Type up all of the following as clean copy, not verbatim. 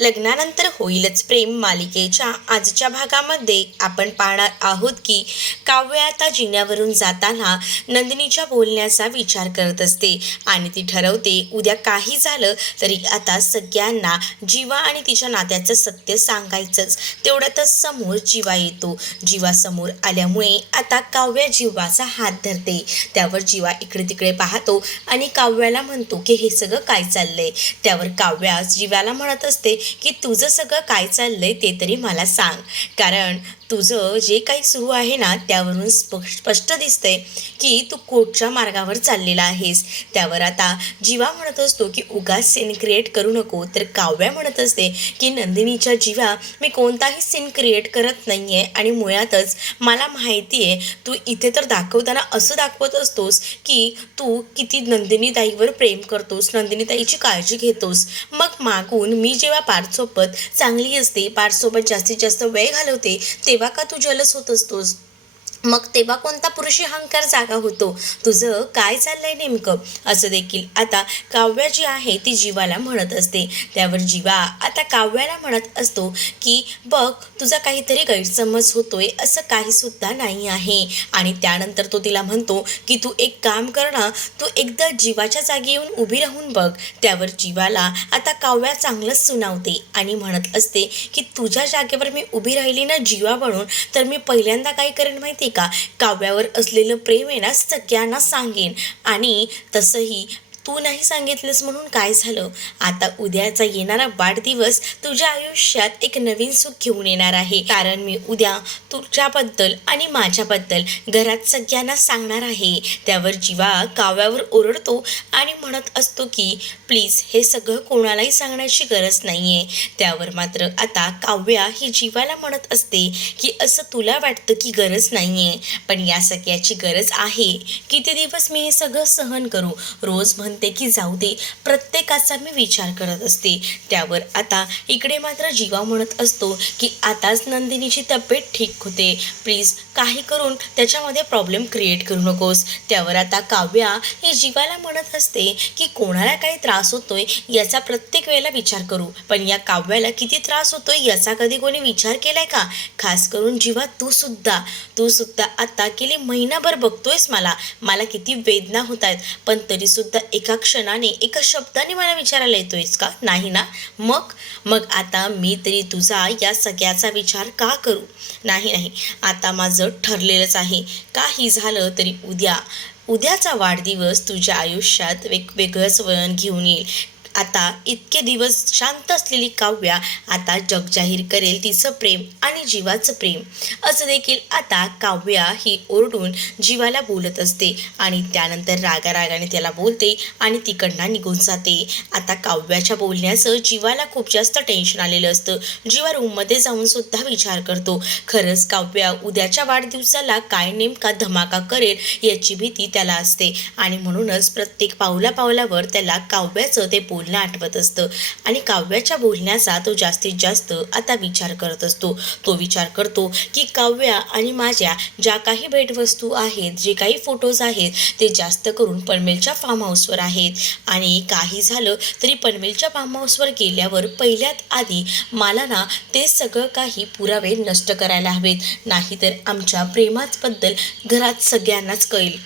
लग्नानंतर होईलच प्रेम मालिकेच्या आजच्या भागामध्ये आपण पाहणार आहोत की काव्य आता जिन्यावरून जाताना नंदिनीच्या बोलण्याचा विचार करत असते आणि ती ठरवते उद्या काही झालं तरी आता सगळ्यांना जीवा आणि तिच्या नात्याचं सत्य सांगायचंच. तेवढ्यातच समोर जीवा येतो. जीवा समोर आल्यामुळे आता काव्य जीवाचा हात धरते. त्यावर जीवा इकडे तिकडे पाहतो आणि काव्याला म्हणतो की हे सगळं काय चाललंय. त्यावर काव्या जीवाला म्हणत असते की तुझं सगळं काय चाललंय ते तरी मला सांग, कारण तुझं जे काही सुरू आहे ना त्यावरून स्पष्ट दिसतंय की तू कोर्टच्या मार्गावर चाललेला आहेस. त्यावर आता जीवा म्हणत असतो की उगाच सीन क्रिएट करू नको. तर काव्या म्हणत असते की नंदिनीच्या जीवा, मी कोणताही सीन क्रिएट करत नाही आहे आणि मुळातच मला माहिती आहे तू इथे तर दाखवताना असं दाखवत असतोस की तू किती नंदिनीताईवर प्रेम करतोस, नंदिनीताईची काळजी घेतोस. मग मागून मी जेव्हा पार्थसोबत चांगली असते, पार्थसोबत जास्तीत जास्त वेळ घालवते, तेव्हा का तू जलस होत असतोस? मग तेव्हा कोणता पुरुषी अहंकार जागा होतो? तुझं काय चाललंय नेमकं? असं देखील आता काव्या जी आहे ती जीवाला म्हणत असते. त्यावर जीवा आता काव्याला म्हणत असतो की बघ, तुझा काहीतरी गैरसमज होतोय, असं काही सुद्धा नाही आहे. आणि त्यानंतर तो तिला म्हणतो की तू एक काम कर ना, तू एकदा जीवाच्या जागी येऊन उभी राहून बघ. त्यावर जीवाला आता काव्या चांगलंच सुनावते आणि म्हणत असते की तुझ्या जागेवर मी उभी राहिली ना जीवा बनून, तर मी पहिल्यांदा काय करेन माहिती का, काव्यावर असलेलं प्रेम आहे ना सगळ्यांना सांगेन. आणि तसंही तू नाही सांगितलंस म्हणून काय झालं, आता उद्याचा येणारा वाढदिवस तुझ्या आयुष्यात एक नवीन सुख घेऊन येणार आहे. कारण मी उद्या तुझ्याबद्दल आणि माझ्याबद्दल घरात सगळ्यांना सांगणार आहे. त्यावर जीवा काव्यावर ओरडतो आणि म्हणत असतो की प्लीज हे सगळं कोणालाही सांगण्याची गरज नाही आहे. त्यावर मात्र आता काव्या ही जीवाला म्हणत असते की असं तुला वाटतं की गरज नाही आहे, पण या सगळ्याची गरज आहे. किती दिवस मी हे सगळं सहन करू? रोज म्हणते की जाऊ दे, प्रत्येकाचा मी विचार करत असते. त्यावर आता इकडे मात्र जीवा म्हणत असतो की आताच नंदिनीची तब्येत ठीक होते, प्लीज काही करून त्याच्यामध्ये प्रॉब्लेम क्रिएट करू नकोस. त्यावर आता काव्या ही जीवाला म्हणत असते की कोणाला काही त्रास होतोय याचा प्रत्येक वेळेला विचार करू, पण या काव्याला किती त्रास होतोय याचा कधी कोणी विचार केलाय का? खास करून जीवा तू सुद्धा आता गेली महिनाभर बघतोयस मला किती वेदना होत आहेत, पण तरी सुद्धा एका क्षणाने एका शब्दाने मला विचारायला येतोयस का? नाही ना? मग आता मी तरी तुझा या सगळ्याचा विचार का करू? नाही, आता माझं ठरलेलंच आहे. काही झालं तरी उद्याचा वाढदिवस तुझ्या आयुष्यात वेगवेगळंच वळण घेऊन येईल. आता इतके दिवस शांत असलेली काव्या आता जगजाहीर करेल तिचं प्रेम आणि जीवाचं प्रेम. असं देखील आता काव्या ही ओरडून जीवाला बोलत असते आणि त्यानंतर रागारागाने त्याला बोलते आणि तिकडनं निघून जाते. आता काव्याच्या बोलण्याचं जीवाला खूप जास्त टेन्शन आलेलं असतं. जीवा रूममध्ये जाऊन सुद्धा विचार करतो, खरंच काव्या उद्याच्या वाढदिवसाला काय नेमका धमाका करेल याची भीती त्याला असते आणि म्हणूनच प्रत्येक पावलावर त्याला काव्याचं ते बोलणं आठवत असतं आणि काव्याच्या बोलण्याचा तो जास्तीत जास्त आता विचार करत असतो. तो विचार करतो की काव्या आणि माझ्या ज्या काही भेटवस्तू आहेत, जे काही फोटोज आहेत, ते जास्त करून पनवेलच्या फार्म हाऊसवर आहेत आणि काही झालं तरी पनवेलच्या फार्म हाऊसवर गेल्यावर पहिल्यात आधी मला ना ते सगळं काही पुरावे नष्ट करायला हवेत, नाहीतर आमच्या प्रेमाबद्दल घरात सगळ्यांनाच कळेल.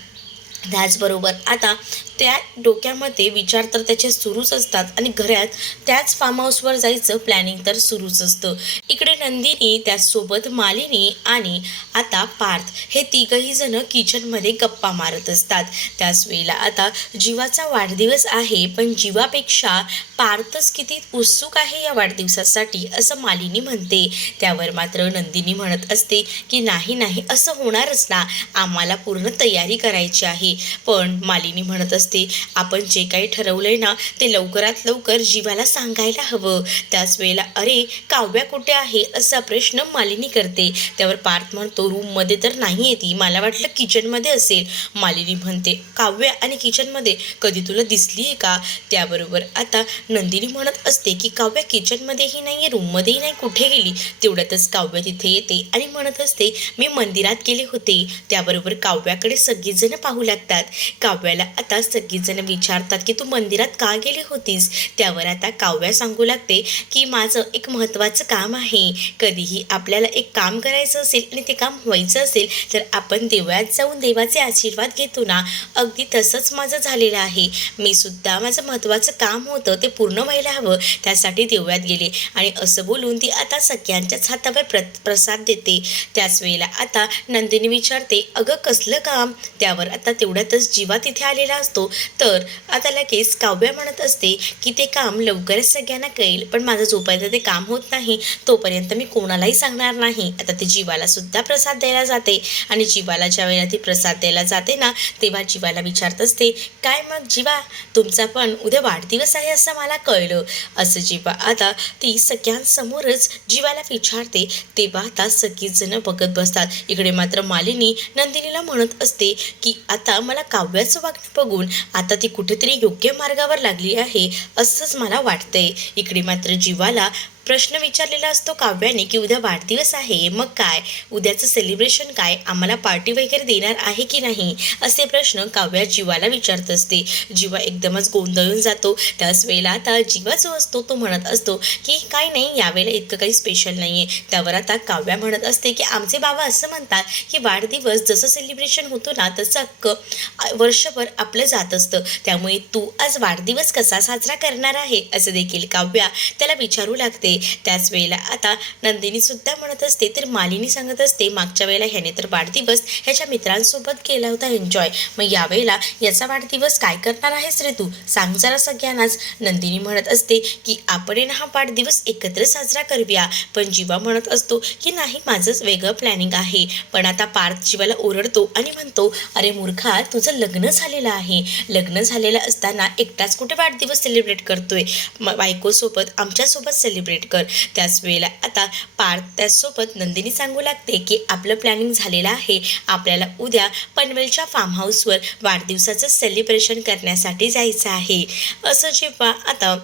त्याचबरोबर आता त्या डोक्यामध्ये विचार तर त्याचे सुरूच असतात आणि घरात त्याच फार्म हाऊसवर जायचं प्लॅनिंग तर सुरूच असतं. इकडे नंदिनी, त्याचसोबत मालिनी आणि आता पार्थ हे तिघही जण किचनमध्ये गप्पा मारत असतात. त्याच वेळेला आता जीवाचा वाढदिवस आहे, पण जीवापेक्षा पार्थच किती उत्सुक आहे या वाढदिवसासाठी असं मालिनी म्हणते. त्यावर मात्र नंदिनी म्हणत असते की नाही असं होणारच ना, आम्हाला पूर्ण तयारी करायची आहे. पण मालिनी म्हणत असते आपण जे काही ठरवलंय ना ते लवकरात लवकर जीवाला सांगायला हवं. त्याच वेळेला अरे काव्या कुठे आहे असा प्रश्न मालिनी करते. त्यावर पार्थ म्हणतो रूममध्ये तर नाही येते, मला वाटलं किचनमध्ये असेल. मालिनी म्हणते काव्या आणि किचनमध्ये कधी तुला दिसली आहे का? त्याबरोबर आता नंदिनी म्हणत असते की काव्या किचनमध्येही नाही आहे, रूममध्येही नाही, कुठे गेली? तेवढ्यातच काव्या तिथे येते आणि म्हणत असते मी मंदिरात गेले होते. त्याबरोबर काव्याकडे सगळेजण पाहू लागतात. काव्याला आता सगळीजण विचारतात की तू मंदिरात का गेली होतीस. त्यावर आता काव्या सांगू लागते की माझं एक महत्त्वाचं काम आहे. कधीही आपल्याला एक काम करायचं असेल आणि ते काम व्हायचं असेल तर आपण देवळात जाऊन देवाचे आशीर्वाद घेतो ना, अगदी तसंच माझं झालेलं आहे. मी सुद्धा माझं महत्त्वाचं काम होतं ते पूर्ण व्हायला हवं त्यासाठी देवळात गेले. आणि असं बोलून ती आता सगळ्यांच्याच हातावर प्रसाद देते. त्याच वेळेला आता नंदिनी विचारते, अगं कसलं काम. त्यावर आता तेवढ्यातच जीवा तिथे आलेला असतो. तर आता लगेच काव्या म्हणत असते की ते काम लवकरच सगळ्यांना कळेल, पण माझं जोपर्यंत ते काम होत नाही तोपर्यंत मी कोणालाही सांगणार नाही. आता ते जीवाला सुद्धा प्रसाद द्यायला जाते आणि जीवाला ज्या वेळेला ती प्रसाद द्यायला जाते ना, तेव्हा जीवाला विचारत असते, काय मग जीवा, तुमचा पण उद्या वाढदिवस आहे असं मला कळलं. असं जीवा आता ती सगळ्यांसमोरच जीवाला विचारते. तेव्हा आता सगळीच जण बघत बसतात. इकडे मात्र मालिनी नंदिनीला म्हणत असते की आता मला काव्याचं वागणं बघून आता ती कुठेतरी योग्य मार्गावर लागली आहे असंच मला वाटतंय. इकडे मात्र जीवाला प्रश्न विचारलेला असतो काव्याने की उद्या वाढदिवस आहे, मग काय उद्याचं सेलिब्रेशन काय, आम्हाला पार्टी वगैरे देणार आहे की नाही, असे प्रश्न काव्या जीवाला विचारत असते. जीवा एकदमच गोंधळून जातो. त्याच वेळेला आता जीवा जो असतो तो म्हणत असतो की काय नाही, यावेळेला इतकं काही स्पेशल नाही आहे. त्यावर आता काव्या म्हणत असते की आमचे बाबा असं म्हणतात की वाढदिवस जसं सेलिब्रेशन होतो ना तसं अख्खं वर्षभर आपलं जात असतं, त्यामुळे तू आज वाढदिवस कसा साजरा करणार आहे असं देखील काव्या त्याला विचारू लागते. त्याच वेळेला आता नंदिनी सुद्धा म्हणत असते तर मालिनी सांगत असते, मागच्या वेळेला ह्याने तर वाढदिवस ह्याच्या मित्रांसोबत केला होता एन्जॉय, मग यावेळेला याचा वाढदिवस काय करणार आहेस रे तू, सांग जरा सगळ्यांनाच. नंदिनी म्हणत असते की आपण हा वाढदिवस एकत्र साजरा करूया. पण जीवा म्हणत असतो की नाही, माझंच वेगळं प्लॅनिंग आहे. पण आता पार्थ जीवाला ओरडतो आणि म्हणतो, अरे मूर्खा, तुझं लग्न झालेलं आहे, लग्न झालेलं असताना एकटाच कुठे वाढदिवस सेलिब्रेट करतोय, बायकोसोबत आमच्यासोबत सेलिब्रेट कर. त्याच वेळेला आता पार्थ त्याचसोबत नंदिनी सांगू लागते की आपलं प्लॅनिंग झालेलं आहे, आपल्याला उद्या पनवेलच्या फार्म हाऊसवर वाढदिवसाचं सेलिब्रेशन करण्यासाठी जायचं आहे. असं जेव्हा आता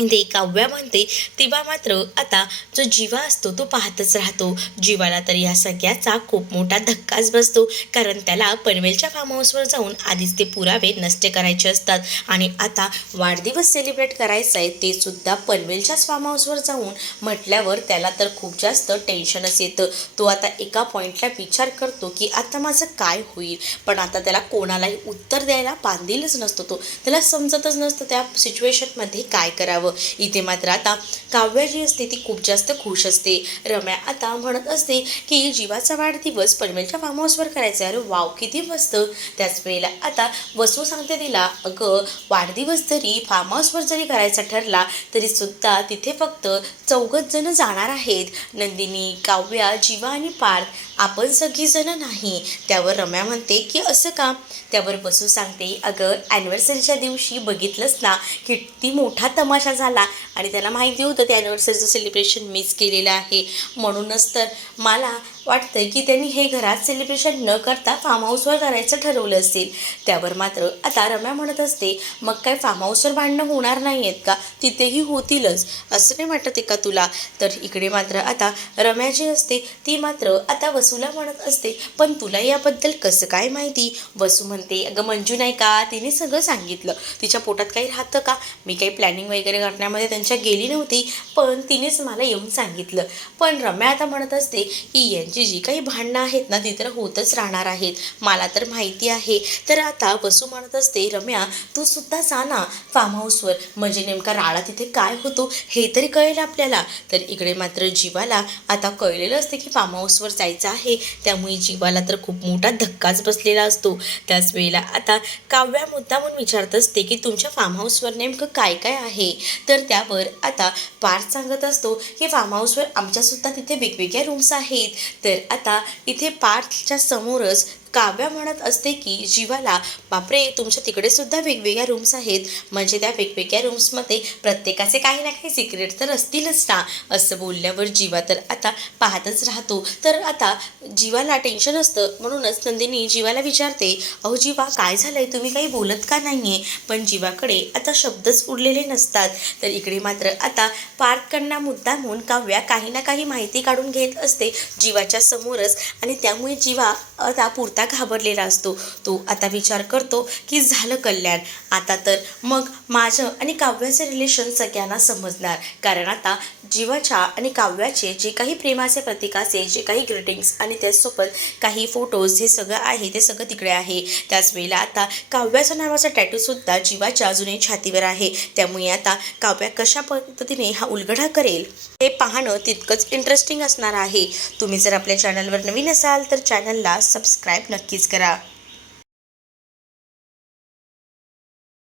ते काव्या म्हणते तेव्हा मात्र आता जो जीवा असतो तो पाहतच राहतो. जीवाला तर या सगळ्याचा खूप मोठा धक्काच बसतो, कारण त्याला पनवेलच्या फार्म हाऊसवर जाऊन आधीच ते पुरावे नष्ट करायचे असतात आणि आता वाढदिवस सेलिब्रेट करायचं आहे ते सुद्धा पनवेलच्याच फार्म हाऊसवर जाऊन म्हटल्यावर त्याला तर खूप जास्त टेन्शनच येतं. तो आता एका पॉईंटला विचार करतो की आता माझं काय होईल, पण आता त्याला कोणालाही उत्तर द्यायला बांधीलच नसतो. त्याला समजतच नसतं त्या सिच्युएशनमध्ये काय करावं. इथे मात्र आता काव्या जी असते ती खूप जास्त खुश असते. रम्या आता म्हणत असते की जीवाचा वाढदिवस पनवेलच्या फार्म हाऊसवर करायचा आहे. अरे वाव, किती मस्त. त्याच वेळेला आता वसू सांगते तिला, अगं वाढदिवस जरी फार्म हाऊसवर जरी करायचा ठरला तरी सुद्धा तिथे फक्त 4 जण जाणार आहेत, नंदिनी, काव्या, जीवा आणि पार्थ, आपण सगळी जण नाही. त्यावर रम्या म्हणते की असं का. त्यावर वसू सांगते, अगं ॲनिव्हर्सरीच्या दिवशी बघितलंच ना किती मोठा तमाशा झाला आणि त्याला माहिती होतं त्या ॲनिव्हर्सरीचं सेलिब्रेशन मिस केलेलं आहे, म्हणूनच तर मला वाटतं की त्यांनी हे घरात सेलिब्रेशन न करता फार्म हाऊसवर करायचं ठरवलं असेल. त्यावर मात्र आता रम्या म्हणत असते, मग काय फार्म हाऊसवर भांडणं होणार नाही आहेत का, तिथेही होतीलच, असं नाही वाटत आहे का तुला. तर इकडे मात्र आता रम्या जी असते ती मात्र आता वसूला म्हणत असते, पण तुला याबद्दल कसं काय माहिती. वसू म्हणते, अगं मंजू नाही का, तिने सगळं सांगितलं, तिच्या पोटात काही राहतं का, मी काही प्लॅनिंग वगैरे करण्यामध्ये त्यांच्या गेली नव्हती, पण तिनेच मला येऊन सांगितलं. पण रम्या आता म्हणत असते की यांची जी काही भांडणं आहेत ना ती तर होतच राहणार आहेत, मला तर माहिती आहे. तर आता वसू म्हणत असते, रम्या तू सुद्धा जा ना फार्म हाऊसवर, म्हणजे नेमका राडा तिथे काय होतो हे तरी कळेल आपल्याला. तर इकडे मात्र जीवाला आता कळलेलं असते की फार्म हाऊसवर जायचं आहे, त्यामुळे जीवाला तर खूप मोठा धक्काच बसलेला असतो. त्याच वेळेला आता काव्या मुद्दामून विचारत असते की तुमच्या फार्म हाऊसवर नेमकं काय काय आहे. तर त्यावर आता पार्थ सांगत असतो की फार्म हाऊसवर आमच्यासुद्धा तिथे वेगवेगळ्या रूम्स आहेत. तर आता इथे पार्थच्या समोरच काव्या म्हणत असते की जीवाला, बापरे तुमच्या तिकडे सुद्धा वेगवेगळ्या रूम्स आहेत, म्हणजे त्या वेगवेगळ्या रूम्समध्ये प्रत्येकाचे काही ना काही सिक्रेट तर असतीलच ना. असं बोलल्यावर जीवा तर आता पाहतच राहतो. तर आता जीवाला टेन्शन असतं, म्हणूनच नंदिनी जीवाला विचारते, अहो जीवा काय झालंय, तुम्ही काही बोलत का नाही आहे. पण जीवाकडे आता शब्दच उरलेले नसतात. तर इकडे मात्र आता पार्थकडनं मुद्दामून काव्या काही ना काही माहिती काढून घेत असते जीवाच्या समोरच, आणि त्यामुळे जीवा आता पुरता मोठा घाबरलेला असतो. तो आता विचार करतो की झालं कल्याण, आता तर मग माझं आणि काव्याचं रिलेशन सगळ्यांना समजणार. कारण आता जीवाच्या आणि काव्याचे जे काही प्रेमाचे प्रतीकाचे जे काही ग्रीटिंग्स आणि त्याचसोबत काही फोटोज हे सगळं आहे ते सगळं तिकडे आहे. त्याच वेळेला आता काव्याचा नावाचा टॅटूसुद्धा जीवाच्या अजूनही छातीवर आहे. त्यामुळे आता काव्या कशा पद्धतीने हा उलगडा करेल हे पाहणं तितकंच इंटरेस्टिंग असणार आहे. तुम्ही जर आपल्या चॅनलवर नवीन असाल तर चॅनलला सबस्क्राईब नक्कीच करा.